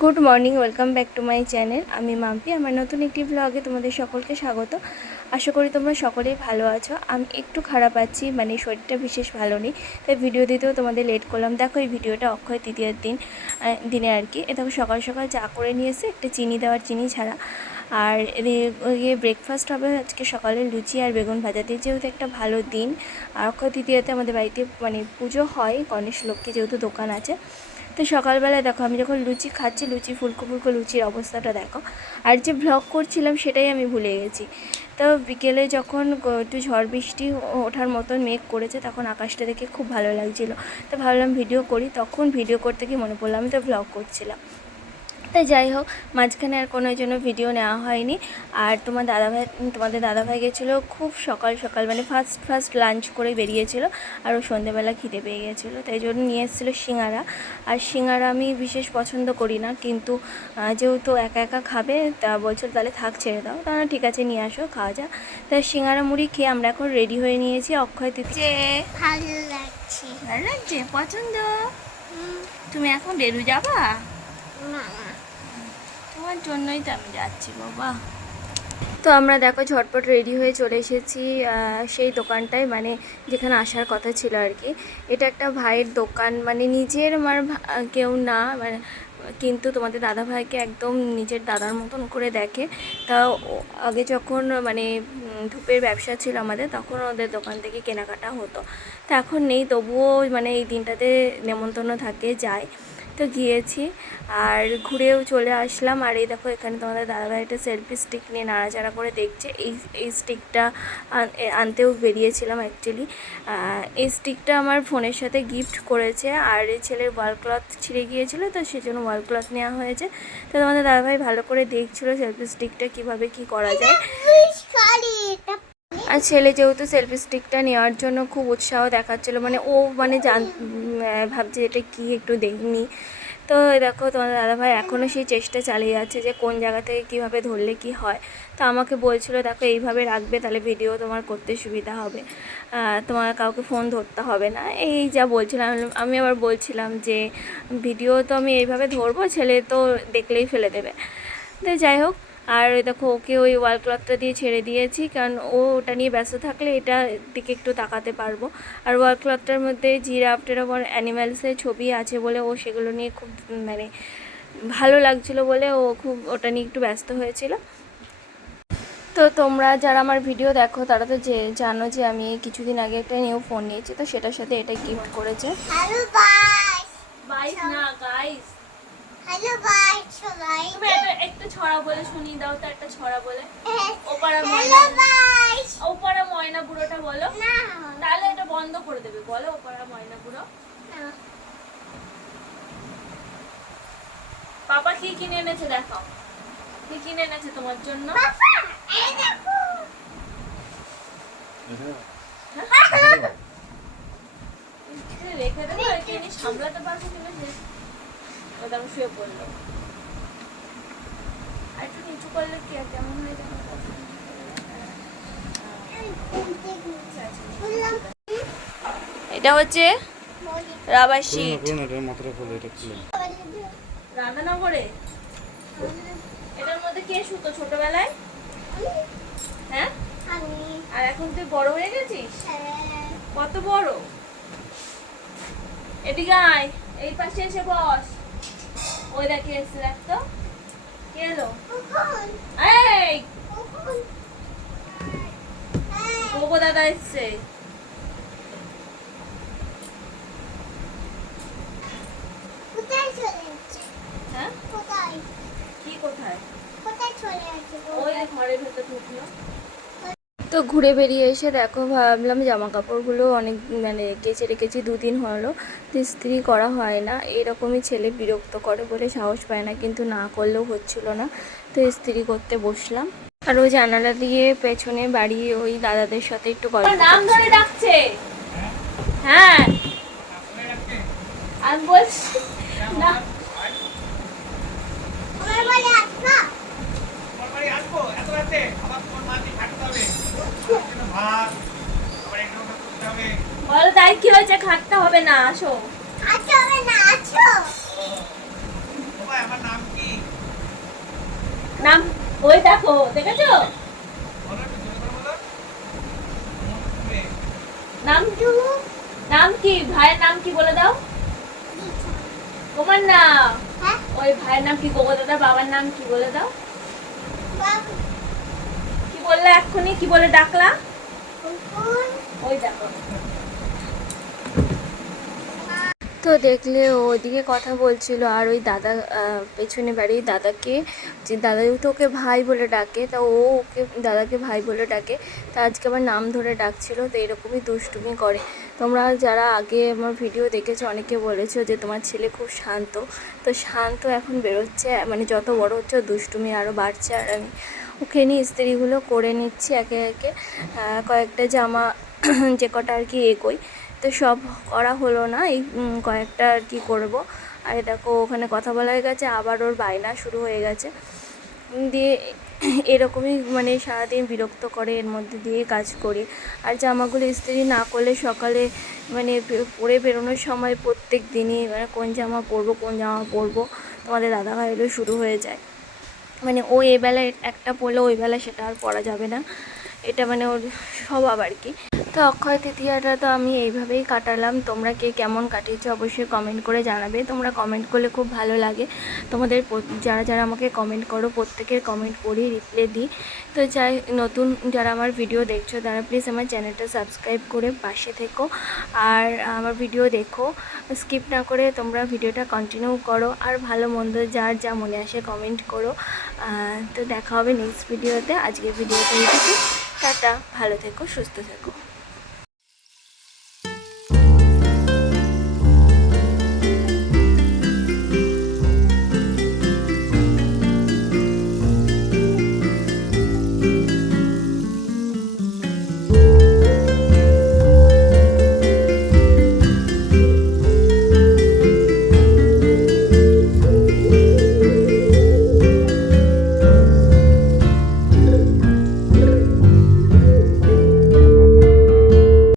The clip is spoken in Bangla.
Good morning, welcome back to my channel. আমি মাম্পি। আমার নতুন একটি ব্লগে তোমাদের সকলকে স্বাগত। আশা করি তোমরা সকলেই ভালো আছো। আমি একটু খারাপ আছি, মানে শরীরটা বিশেষ ভালো নেই, তাই ভিডিও দিতেও তোমাদের লেট করলাম। দেখো এই ভিডিওটা অক্ষয় তৃতীয়ার দিনে আর কি। দেখো সকাল সকাল চা করে নিয়ে এসে, একটা চিনি দেওয়ার, চিনি ছাড়া। আর এদিকে ব্রেকফাস্ট হবে আজকে সকালে লুচি আর বেগুন ভাজা দিয়ে, যেহেতু একটা ভালো দিন। আর অক্ষয় তৃতীয়াতে আমাদের বাড়িতে মানে পুজো হয়, গণেশ লক্ষ্মী যেহেতু দোকান আছে। তো সকালবেলায় দেখো আমি যখন লুচি খাচ্ছি, লুচি ফুলকো ফুলকো লুচির অবস্থাটা দেখো। আর যে ব্লগ করছিলাম সেটাই আমি ভুলে গেছি। তো বিকেলে যখন একটু ঝড় বৃষ্টি ওঠার মতন মেঘ করেছে, তখন আকাশটা দেখে খুব ভালো লাগছিলো। তো ভাবলাম ভিডিও করি, তখন ভিডিও করতে গিয়ে মনে পড়লো আমি তো ব্লগ করছিলাম। তাই যাই হোক, মাঝখানে আর কোনো জন্য ভিডিও নেওয়া হয়নি। আর তোমাদের দাদাভাই গেছিলো খুব সকাল সকাল, মানে ফার্স্ট লাঞ্চ করে বেরিয়েছিল। আর ও সন্ধ্যেবেলা খিদে পেয়ে গেছিলো, তাই জন্য নিয়ে এসেছিলো সিঙ্গারা। আর সিঙ্গারা আমি বিশেষ পছন্দ করি না, কিন্তু যেহেতু একা একা খাবে, তা বলছিল তাহলে থাক, ছেড়ে দাও। তাহলে ঠিক আছে, নিয়ে আসো, খাওয়া যা। তাই সিঙ্গারা মুড়ি খেয়ে আমরা এখন রেডি হয়ে নিয়েছি অক্ষয় তৃতীয়া। ভালো লাগছে। ভালো লাগছে? পছন্দ? তুমি এখন বেরু যাবা? তোমার জন্যই তো আমি যাচ্ছি বাবা। তো আমরা দেখো ঝটপট রেডি হয়ে চলে এসেছি সেই দোকানটায়, মানে যেখানে আসার কথা ছিল আর কি। এটা একটা ভাইয়ের দোকান, মানে নিজের আমার কেউ না, মানে কিন্তু তোমাদের দাদা ভাইকে একদম নিজের দাদার মতন করে দেখে। তা আগে যখন মানে ধূপের ব্যবসা ছিল আমাদের, তখন ওদের দোকান থেকে কেনাকাটা হতো। তা এখন নেই, তবুও মানে এই দিনটাতে নেমন্তন্ন থাকে, যায়। তো গিয়েছি আর ঘুরেও চলে আসলাম। আর এই দেখো এখানে তোমাদের দাদাভাই একটা সেলফি স্টিক নিয়ে নাড়াচাড়া করে দেখছে। এই স্টিকটা আনতেও বেরিয়েছিলাম অ্যাকচুয়ালি। এই স্টিকটা আমার ফোনের সাথে গিফট করেছে, আর এই ছেলের ওয়াল ক্লথ ছিঁড়ে গিয়েছিলো, তো সেজন্য ওয়াল ক্লথ নেওয়া হয়েছে। তো তোমাদের দাদাভাই ভালো করে দেখছিলো সেলফি স্টিকটা কীভাবে কী করা যায়। আর ছেলে যেহেতু সেলফি স্টিকটা নেওয়ার জন্য খুব উৎসাহ দেখাচ্ছিলো, মানে ও মানে ভাবছে এটা কি, একটু দেখিনি। তো দেখো তোমাদের দাদাভাই এখনও সেই চেষ্টা চালিয়ে যাচ্ছে যে কোন জায়গা থেকে কীভাবে ধরলে কি হয়। তো আমাকে বলছিল দেখো এইভাবে রাখবে, তাহলে ভিডিও তোমার করতে সুবিধা হবে, তোমার কাউকে ফোন ধরতে হবে না, এই যা বলছিলাম। আমি আবার বলছিলাম যে ভিডিও তো আমি এইভাবে ধরবো, ছেলে তো দেখলেই ফেলে দেবে। তো যাই হোক, আর দেখো ওকে ওই ওয়াল ক্লথটা দিয়ে ছেড়ে দিয়েছি, কারণ ও ওটা নিয়ে ব্যস্ত থাকলে এটার দিকে একটু তাকাতে পারবো। আর ওয়াল ক্লথটার মধ্যে জিরাফ টেরাফ অ্যানিম্যালসের ছবি আছে বলে ও সেগুলো নিয়ে খুব মানে ভালো লাগছিলো বলে ও খুব ওটা নিয়ে একটু ব্যস্ত হয়েছিল। তো তোমরা যারা আমার ভিডিও দেখো তারা তো জানো যে আমি কিছুদিন আগে একটা নিউ ফোন নিয়েছি, তো সেটার সাথে এটা গিফট করেছে। Hello guys. বাইস না গাইস। হ্যালো গাইস সবাই। তুমি একটা ছড়া বলে শুনিয়ে দাও তো, একটা ছড়া বলে। ওপাড়া হ্যালো গাইস। ওপাড়া ময়না বুড়োটা বলো না, তাহলে এটা বন্ধ করে দেবে। বলো ওপাড়া ময়না বুড়ো। পাপা কি কিনে এনেছে দেখাও, কি কিনে এনেছে তোমার জন্য। পাপা এই দেখো। রেখে দেবো, একে নিয়ে সামলাতে পারবো কিনা ও তেমন শুয়ে পড়লো। আর একটু নিচু করলে কি আর কেমন হয়ে যাবে। এটা হচ্ছে রাবার শিট, রাধানগরে। এটার মধ্যে কে শুতো ছোটবেলায়? হ্যাঁ, আর এখন তুই বড় হয়ে গেছিস। কত বড়? এদিকে আয়, এই পাশে এসে বস। ওই দেখে এসে দেখ তো কে এলো। এই গোগো দাদা এসছে। হ্যাঁ, কোথায় কি কোথায়? কোথায় চলে আছে? ওই ঘরের ভেতর ঢুকলো। তো ঘুরে বেরিয়ে এসে দেখো ভাবলাম জামা কাপড়গুলো অনেক মানে কেচে রেখেছি, 2 দিন হলো, তো ইস্ত্রি করা হয় না। এরকমই ছেলে বিরক্ত করে বলে সাহস পায় না, কিন্তু না করলেও হচ্ছিল না, তো ইস্ত্রি করতে বসলাম। আর ওই জানালা দিয়ে পেছনে বাড়ি ওই দাদাদের সাথে একটু গল্প নাম করছিল। ধরে ডাকছে। হ্যাঁ আমি বলছি না আমার বলে আসবা বলো তাই কি হয়েছে, খাটতে হবে না, আসো। আছো হবে না আছো নাম ওই দেখো, দেখেছো নাম? নাম কি? ভাইয়ের নাম কি বলে দাও? তোমার নাম? হ্যাঁ ওই ভাইয়ের নাম কি? গোগো দাদা বাবার নাম কি বলে দাও? বাবু কি বললে এক্ষুনি? কি বলে ডাকলা? কুকুর ওই দেখো। তো দেখলে ও ওদিকে কথা বলছিল আর ওই দাদা পেছনে বাড়ির দাদাকে, যে দাদা তো ওকে ভাই বলে ডাকে, তা ও ওকে দাদাকে ভাই বলে ডাকে। তা আজকে আবার নাম ধরে ডাকছিল। তো এরকমই দুষ্টুমি করে। তোমরা যারা আগে আমার ভিডিও দেখেছো অনেকে বলেছো যে তোমার ছেলে খুব শান্ত। তো শান্ত এখন বেরোচ্ছে, মানে যত বড় হচ্ছে ওর দুষ্টুমি আরও বাড়ছে। আর আমি ওকে নিয়ে ইস্ত্রিগুলো করে নিচ্ছি একে একে। কয়েকটা জামা যে কটা আর কি এগোই, তো সব করা হলো না, এই কয়েকটা আর কি করব। আর দেখো ওখানে কথা বলা হয়ে গেছে, আবার ওর বায়না শুরু হয়ে গেছে। দিয়ে এরকমই মানে সারাদিন বিরক্ত করে, এর মধ্যে দিয়ে কাজ করি। আর জামাগুলো ইস্ত্রি না করলে সকালে মানে পরে বেরোনোর সময় প্রত্যেক দিনই মানে কোন জামা পরবো তোমাদের দাদাভাই এলো শুরু হয়ে যায়। মানে ও এবেলায় একটা পরলে ওই বেলা সেটা আর পরা যাবে না, এটা মানে ওর স্বভাব আর কি। তো অক্ষয় তৃতীয়াটা তো আমি এইভাবেই কাটালাম। তোমরা কে কেমন কাটিয়েছো অবশ্যই কমেন্ট করে জানাবে। তোমরা কমেন্ট করলে খুব ভালো লাগে। তোমাদের যারা যারা আমাকে কমেন্ট করো প্রত্যেকের কমেন্ট পড়ি, রিপ্লাই দিই। তো যাই নতুন যারা আমার ভিডিও দেখছো তারা প্লিজ আমার চ্যানেলটা সাবস্ক্রাইব করে পাশে থেকো। আর আমার ভিডিও দেখো, স্কিপ না করে তোমরা ভিডিওটা কন্টিনিউ করো। আর ভালো মন্দ যার যা মনে আসে কমেন্ট করো। তো দেখা হবে নেক্সট ভিডিওতে। আজকের ভিডিওটা এইটুকু। টাটা, ভালো থেকো, সুস্থ থেকো।